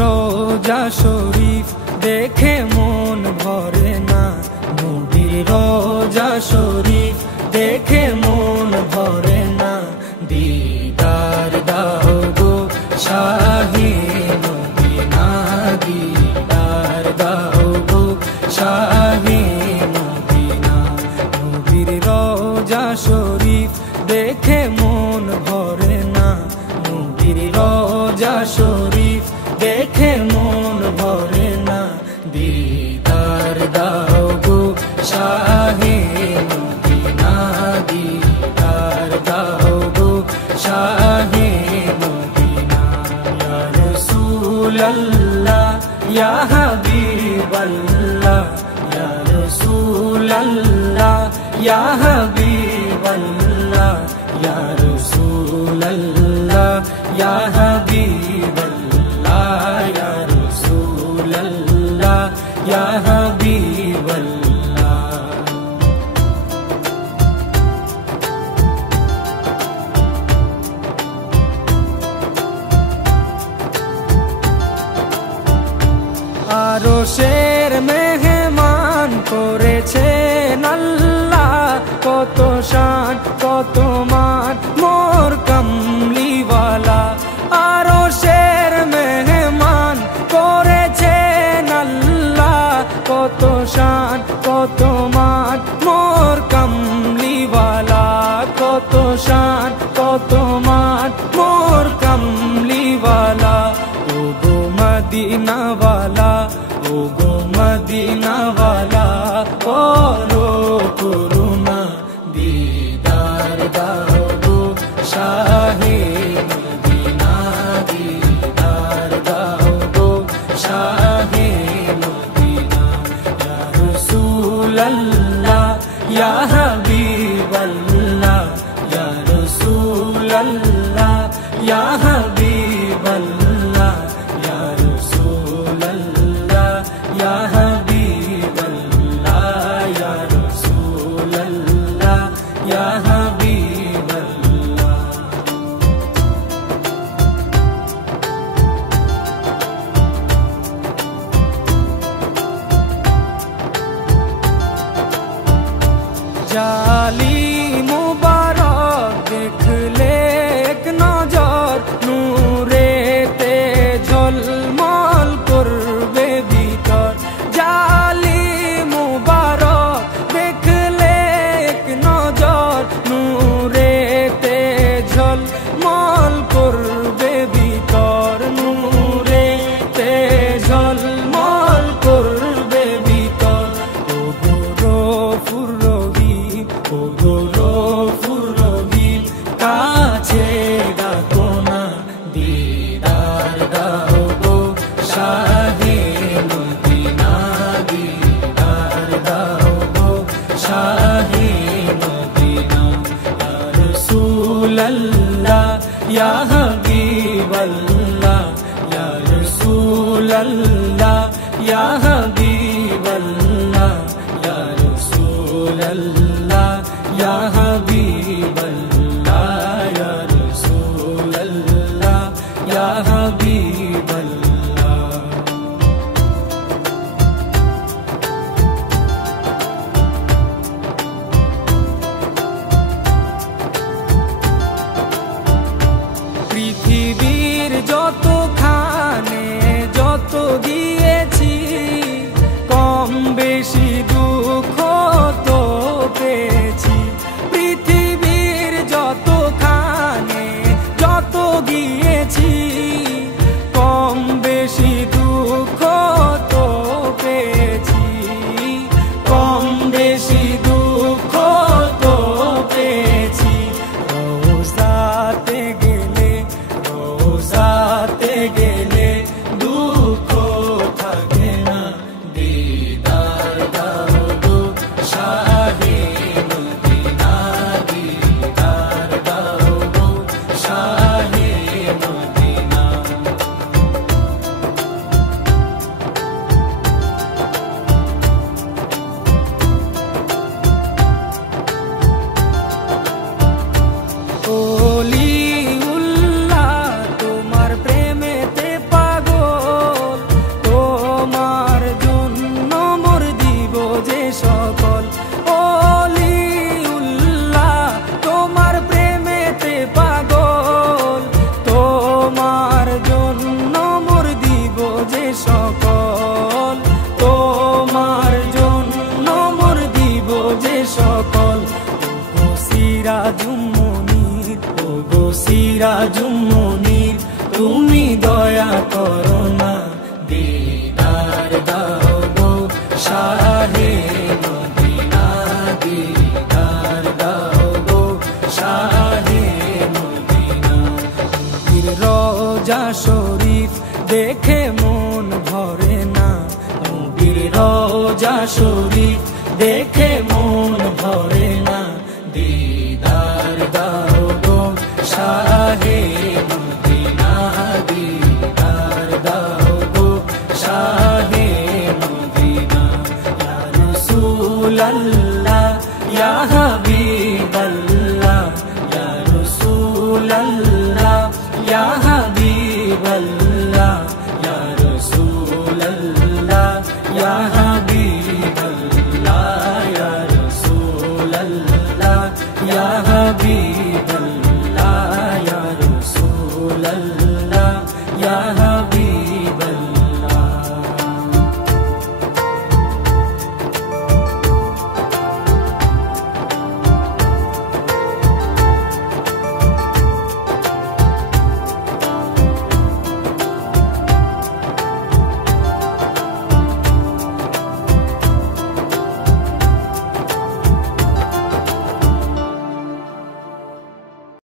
রোজা শরীফ দেখে মন ভরে না, নবীর রোজা শরীফ দেখে মন ভরে না। দিদার দাও গো শাহে মদিনা, দিদার দাও গো শাহে মদিনা। নবীর রোজা শরীফ দেখে মন ভরে না, নবীর রোজা শরীফ দেখে মন ভরে না। দিদার দাও গো শাহে মদিনা, দিদার দাও গো শাহে মদিনা। ইয়া রাসূলাল্লাহ ইয়া হাবিবাল্লাহ, ইয়া রাসূলাল্লাহ ইয়া হাবিবাল্লাহ, ইয়া রাসূলাল্লাহ ইয়া হাবিবাল্লাহ, ইয়া রাসূলাল্লাহ ইয়া হাবিবাল্লাহ। আরশের মেহমান করেছেন আল্লাহ, কত শান কত মান মোর কামলিওয়ালা। আরশের মেহমান করেছেন আল্লাহ, কত শান কত মান মোর কামলিওয়ালা, কত শান কত মান মোর কামলিওয়ালা। ও গো মদিনাওয়ালা, ও গো মদিনাওয়ালা, করো করুণা, দিদার দাও গো শাহে মদিনা, দিদার দাও গো শাহে মদিনা। ইয়া রাসূলাল্লাহ ইয়া হাবিবাল্লাহ, ইয়া রাসূলাল্লাহ ইয়া হাবিবাল্লাহ, ইয়া রাসূলাল্লাহ ইয়া হাবিবাল্লাহ, ইয়া রাসূলাল্লাহ ইয়া হাবিবাল্লাহ। জালিম মুবারক দেখলে এক নজর, নূরেতে ঝলমল করবে ভিতর। জালিম মুবারক দেখলে এক নজর, নূরেতে ঝলমল করবে ভিতর, নূরেতে ঝলমল করবে ভিতর। ও গো গফুর রহিম, ও গো গফুর রহিম, কাছে ডাকো না, দিদার দাও গো শাহে মদিনা, দিদার দাও গো শাহে মদিনা। ইয়া রাসূলাল্লাহ ইয়া হাবিবাল্লাহ, ইয়া রাসূলাল্লাহ ইয়া হাবিবাল্লাহ, ইয়া রাসূলাল্লাহ ইয়া হাবিবাল্লাহ, ইয়া রাসূলাল্লাহ ইয়া হাবিবাল্লাহ। পৃথিবীর যতখানে যত গিয়েছি, কম বেশি দুঃখ তো পেয়েছি। করো না, দিদার দাও গো শাহে মদিনা, দিদার দাও গো শাহে মদিনা। রোজা শরীফ দেখে মন ভরে না, নবীর রোজা শরীফ দেখে মন ভরে না, দিদার দাও গো শাহে মদিনা, দিদার দাও গো শাহে মদিনা। ইয়া রাসূলাল্লাহ ইয়া হাবিবাল্লাহ, ইয়া রাসূলাল্লাহ ইয়া হাবিবাল্লাহ।